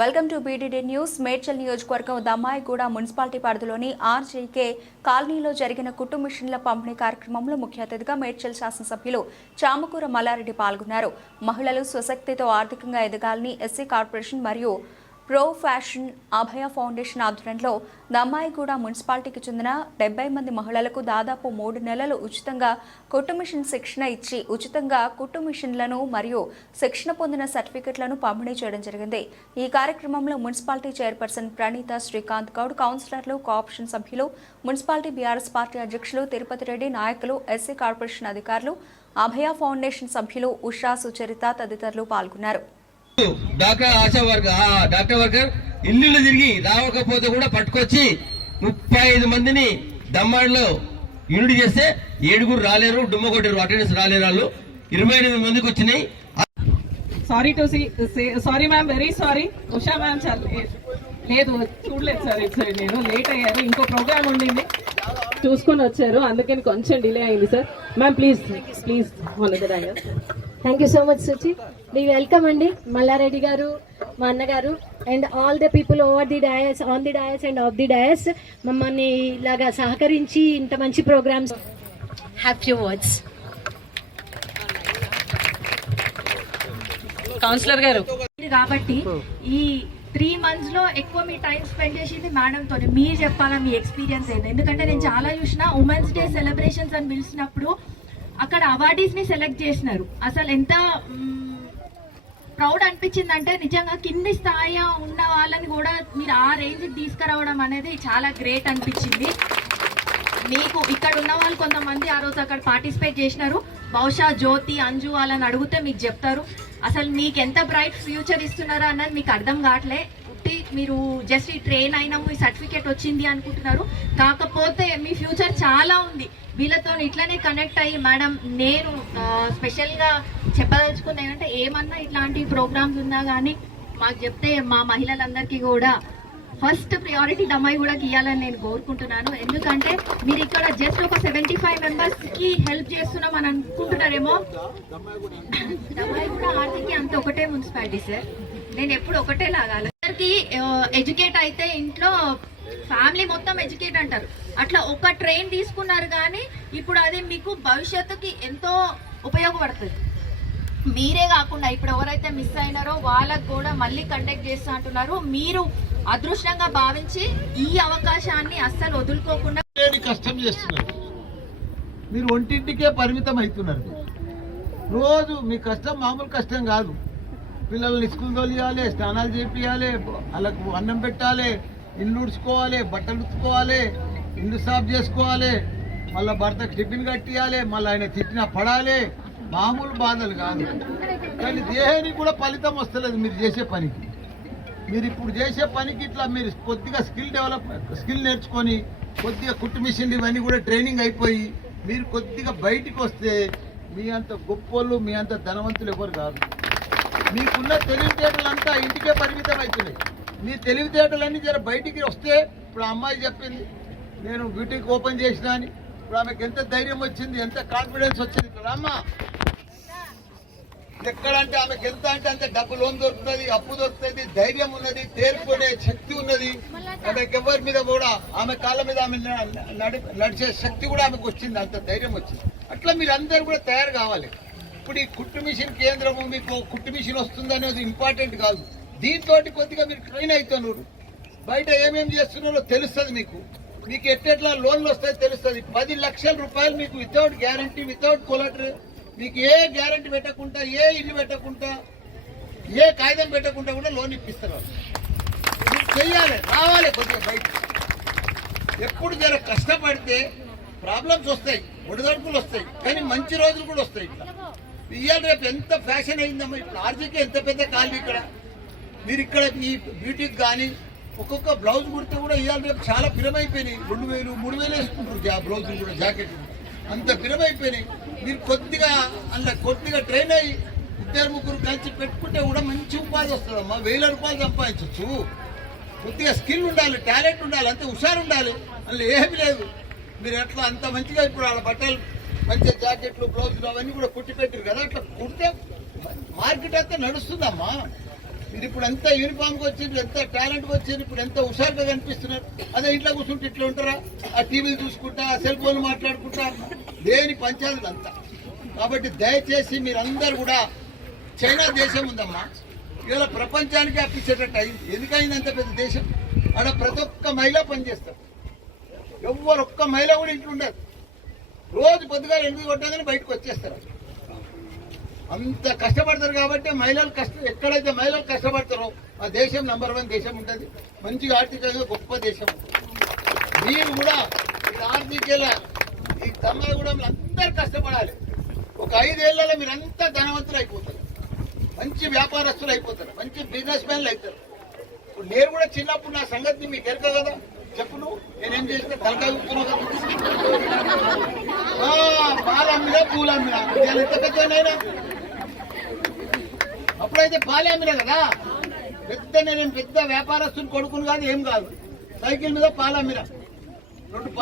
Welcome to BDD news. Medchal నియోజకవర్గం Dammaiguda municipality పరిధిలోని RJK కాలనీలో జరిగిన కుట్టు మిషన్ల పంపిణీ కార్యక్రమంలో ముఖ్య అతిథిగా మేడ్చల్ శాసనసభ్యులు చామకూర మల్లారెడ్డి పాల్గొన్నారు. మహిళలు స్వశక్తితో ఆర్థికంగా ఎదగాలని ఎస్సీ కార్పొరేషన్ మరియు ప్రో ఫ్యాషన్ అభయ ఫౌండేషన్ ఆధ్వర్యంలో దమ్మాయిగూడ మున్సిపాలిటీకి చెందిన డెబ్బై మంది మహిళలకు దాదాపు మూడు నెలలు ఉచితంగా కుట్టు మిషన్ శిక్షణ ఇచ్చి ఉచితంగా కుట్టు మిషన్లను మరియు శిక్షణ పొందిన సర్టిఫికెట్లను పంపిణీ చేయడం జరిగింది. ఈ కార్యక్రమంలో మున్సిపాలిటీ చైర్పర్సన్ ప్రణీత శ్రీకాంత్ గౌడ్ కౌన్సిలర్లు కోఆప్షన్ సభ్యులు మున్సిపాలిటీ బీఆర్ఎస్ పార్టీ అధ్యక్షులు తిరుపతి రెడ్డి నాయకులు ఎస్సీ కార్పొరేషన్ అధికారులు అభయ ఫౌండేషన్ సభ్యులు ఉషా సుచరిత తదితరులు పాల్గొన్నారు. డాక్టర్ ఆశా వర్కర్ ఆ, డాక్టర్ వర్కర్ ఇల్లు తిరిగి రావకపోతే కూడా పట్టుకొచ్చి ముప్పై ఐదు మందిని దమ్మాడిలో యూనిట్ చేస్తే ఏడుగురు రాలేరు డుమ్మ కొట్టారు అటెండెన్స్ రాలేరు వాళ్ళు. ఇరవై ఎనిమిది మందికి వచ్చినాయి. Sorry to sorry ma'am very sorry Usha ma'am sir లేదు చూడలేదు సార్ ఇటు సైడ్ నేను లేట్ అయ్యారు ఇంకో ప్రోగ్రామ్ ఉండింది. చూసుకొని వచ్చారు అందుకని కొంచెం డిలే అయింది sir ma'am please please one the thank you so much Suchi me welcome అండి మల్లారెడ్డి గారు మా అన్నగారు and all the people over the dais on the dais and off the dais మమ్మల్ని ఇలాగా సహకరించి ఇంత మంచి ప్రోగ్రామ్స్ ఫ్యూ వర్డ్స్ కౌన్సిలర్ గారు. కాబట్టి ఈ త్రీ మంత్స్లో ఎక్కువ మీ టైం స్పెండ్ చేసింది మేడం తోని. మీరు చెప్పాలా మీ ఎక్స్పీరియన్స్ ఏంటి ఎందుకంటే నేను చాలా చూసిన ఉమెన్స్ డే సెలబ్రేషన్స్ అని పిలిచినప్పుడు అక్కడ అవార్డీస్ని సెలెక్ట్ చేసినారు. అసలు ఎంత ప్రౌడ్ అనిపించింది అంటే నిజంగా కింది స్థాయి ఉన్న వాళ్ళని కూడా మీరు ఆ రేంజ్ తీసుకురావడం అనేది చాలా గ్రేట్ అనిపించింది. మీకు ఇక్కడ ఉన్న వాళ్ళు కొంతమంది ఆ రోజు అక్కడ పార్టిసిపేట్ చేసినారు. బహుశా జ్యోతి అంజు వాళ్ళని అడిగితే మీకు చెప్తారు. అసలు మీకు ఎంత బ్రైట్ ఫ్యూచర్ ఇస్తున్నారా అన్నది మీకు అర్థం కావట్లే. మీరు జస్ట్ ఈ ట్రైన్ అయినాము ఈ సర్టిఫికేట్ వచ్చింది అనుకుంటున్నారు. కాకపోతే మీ ఫ్యూచర్ చాలా ఉంది. వీళ్ళతో ఇట్లనే కనెక్ట్ అయ్యి మేడం నేను స్పెషల్గా చెప్పదలుచుకుంది ఏంటంటే ఏమన్నా ఇట్లాంటి ప్రోగ్రామ్స్ ఉన్నా కానీ మాకు చెప్తే మా మహిళలందరికీ కూడా ఫస్ట్ ప్రియారిటీ దమ్మాయి కూడా ఇవ్వాలని నేను కోరుకుంటున్నాను. ఎందుకంటే మీరు ఇక్కడ జస్ట్ ఒక సెవెంటీ ఫైవ్ మెంబర్స్కి హెల్ప్ చేస్తున్నాం అని అనుకుంటున్నారేమో. దమ్మాయి కూడా ఆర్థిక అంత ఒకటే మున్సిపాలిటీ సార్ నేను ఎప్పుడు ఒకటే లాగాలి. అందరికీ ఎడ్యుకేట్ అయితే ఇంట్లో ఫ్యామిలీ మొత్తం ఎడ్యుకేట్ అంటారు. అట్లా ఒక ట్రైన్ తీసుకున్నారు కానీ ఇప్పుడు అది మీకు భవిష్యత్తుకి ఎంతో ఉపయోగపడుతుంది. మీరే కాకుండా ఇప్పుడు ఎవరైతే మిస్ అయినారో వాళ్ళకు కూడా మళ్ళీ కండక్ట్ చేస్తూ అంటున్నారు. మీరు అదృష్టంగా భావించి ఈ అవకాశాన్ని అస్సలు వదులుకోకుండా కష్టం చేస్తున్నారు? మీరు ఒంటింటికే పరిమితం అవుతున్నారు రోజు మీ కష్టం మామూలు కష్టం కాదు. పిల్లల్ని స్కూల్ తోలియాలి స్నానాలు చేపియాలి వాళ్ళకు అన్నం పెట్టాలి ఇల్లు ఉడుచుకోవాలి బట్టలు ఉతుకోవాలి ఇల్లు సాఫ్ చేసుకోవాలి మళ్ళీ భర్తకు టిఫిన్ కట్టియాలి మళ్ళీ ఆయన తిట్టినా పడాలి. మామూలు బాధలు కాదు. కానీ దేహానికి కూడా ఫలితం వస్తలేదు మీరు చేసే పనికి. మీరు ఇప్పుడు చేసే పనికి ఇట్లా మీరు కొద్దిగా స్కిల్ డెవలప్ స్కిల్ నేర్చుకొని కొద్దిగా కుట్టు మిషన్ ఇవన్నీ కూడా ట్రైనింగ్ అయిపోయి మీరు కొద్దిగా బయటికి వస్తే మీ అంత గొప్పోళ్ళు మీ అంత ధనవంతులు ఎవరు కాదు. మీకున్న తెలివితేటలంతా ఇంటికే పరిమితం అవుతున్నాయి. మీ తెలివితేటలన్నీ జర బయటికి వస్తే ఇప్పుడు అమ్మాయి చెప్పింది నేను బ్యూటీకి ఓపెన్ చేసిన అని. ఇప్పుడు ఆమెకు ఎంత ధైర్యం వచ్చింది ఎంత కాన్ఫిడెన్స్ వచ్చింది ఇక్కడ అమ్మ ఎక్కడంటే ఆమెకి ఎంత అంటే అంత డబ్బు లోన్ దొరుకుతుంది అప్పు దొరుకుతుంది ధైర్యం ఉన్నది తేరుకునే శక్తి ఉన్నది. ఆమెకి ఎవరి మీద కూడా ఆమె కాళ్ళ మీద ఆమె నడి- నడిచే శక్తి కూడా ఆమెకు వచ్చింది అంత ధైర్యం వచ్చింది. అట్లా మీరందరూ కూడా తయారు కావాలి. ఇప్పుడు ఈ కుట్టు మిషన్ కేంద్రము మీకు కుట్టు మిషన్ వస్తుంది అనేది ఇంపార్టెంట్ కాదు. దీంతో కొద్దిగా మీరు ట్రైన్ అవుతున్నారు బయట ఏమేమి చేస్తున్నారో తెలుస్తుంది మీకు. మీకు ఎట్టెట్లా లోన్లు వస్తాయో తెలుస్తుంది. పది లక్షల రూపాయలు మీకు వితౌట్ గ్యారంటీ వితౌట్ కొలటర్ మీకు ఏ గ్యారంటీ పెట్టకుండా ఏ ఇల్లు పెట్టకుండా ఏ కాగితం పెట్టకుండా కూడా లోన్ ఇప్పిస్తారు చెయ్యాలి రావాలి కొద్దిగా బయట. ఎప్పుడు జర కష్టపడితే ప్రాబ్లమ్స్ వస్తాయి ఒడిదడుకులు వస్తాయి కానీ మంచి రోజులు కూడా వస్తాయి ఇట్లా ఇవాళ రేపు ఎంత ఫ్యాషన్ అయిందమ్మా ఇప్పుడు ఆర్జీకి ఎంత పెద్ద కాలు ఇక్కడ? మీరు ఇక్కడ ఈ బ్యూటీకి కానీ ఒక్కొక్క బ్లౌజ్ కుడితే కూడా ఇవాళ రేపు చాలా పిరమైపోయినాయి. రెండు వేలు మూడు వేలు వేసుకుంటారు ఆ బ్లౌజ్ కూడా జాకెట్ అంత పిరమైపోయినాయి. మీరు కొద్దిగా అందులో కొద్దిగా ట్రైన్ అయ్యి ఇద్దరు ముగ్గురు కలిసి పెట్టుకుంటే కూడా మంచి ఉపాధి వస్తుందమ్మా. వేల రూపాయలు సంపాదించవచ్చు కొద్దిగా స్కిల్ ఉండాలి టాలెంట్ ఉండాలి అంతే హుషారు ఉండాలి. అందులో ఏమీ లేదు. మీరు ఎట్లా అంత మంచిగా ఇప్పుడు వాళ్ళ బట్టలు మంచిగా జాకెట్లు బ్లౌజులు అవన్నీ కూడా కుట్టి పెట్టారు కదా. అట్లా కుడితే మార్కెట్ అంతా నడుస్తుందమ్మా. మీరు ఇప్పుడు ఎంత యూనిఫామ్కి వచ్చారు వచ్చిండ్రు ఎంత టాలెంట్కి వచ్చారు వచ్చిండ్రు ఇప్పుడు ఎంత హుషారుగా కనిపిస్తున్నారు? అదే ఇంట్లో కూర్చుంటే ఇట్లా ఉంటారా? ఆ టీవీలు చూసుకుంటా ఆ సెల్ ఫోన్లు మాట్లాడుకుంటా? దేని పంచాయతీలు అంతా. కాబట్టి దయచేసి మీరందరూ కూడా చైనా దేశం ఉందమ్మా. ఇవాళ ప్రపంచానికి అప్పించేటట్టు అయింది. ఎందుకైంది అంత పెద్ద దేశం? ఆడ ప్రతి ఒక్క మహిళ పనిచేస్తారు. ఎవరు ఒక్క మహిళ కూడా ఇంట్లో ఉండదు. రోజు పొద్దుగా ఎనిమిది కొట్టగానే బయటకు వచ్చేస్తారు. అంత కష్టపడతారు కాబట్టి మహిళలు కష్ట ఎక్కడైతే మహిళలు కష్టపడతారో ఆ దేశం నంబర్ వన్ దేశం ఉంటుంది. మంచిగా ఆర్థికంగా గొప్ప దేశం. మీరు కూడా ఈ ఆర్థిక ఈ మీరు అందరు కష్టపడాలి. ఒక ఐదేళ్ళలో మీరు అంతా ధనవంతులు అయిపోతారు. మంచి వ్యాపారస్తులు అయిపోతారు. మంచి బిజినెస్ మ్యాన్లు అవుతారు. ఇప్పుడు నేను కూడా చిన్నప్పుడు నా సంగతి మీకు ఎరక కదా? చెప్పు నువ్వు. నేనేం చేసిన? తలకాయ ఊపుతున్నావు కదా? ఆ, పాలు నేను ఎంత పెద్దనైనా అప్పుడైతే పాలు అమ్మినా కదా? పెద్ద నేను పెద్ద వ్యాపారస్తుని కొడుకుని కాదు ఏం కాదు. సైకిల్ మీద పాలు అమ్మినా రెండు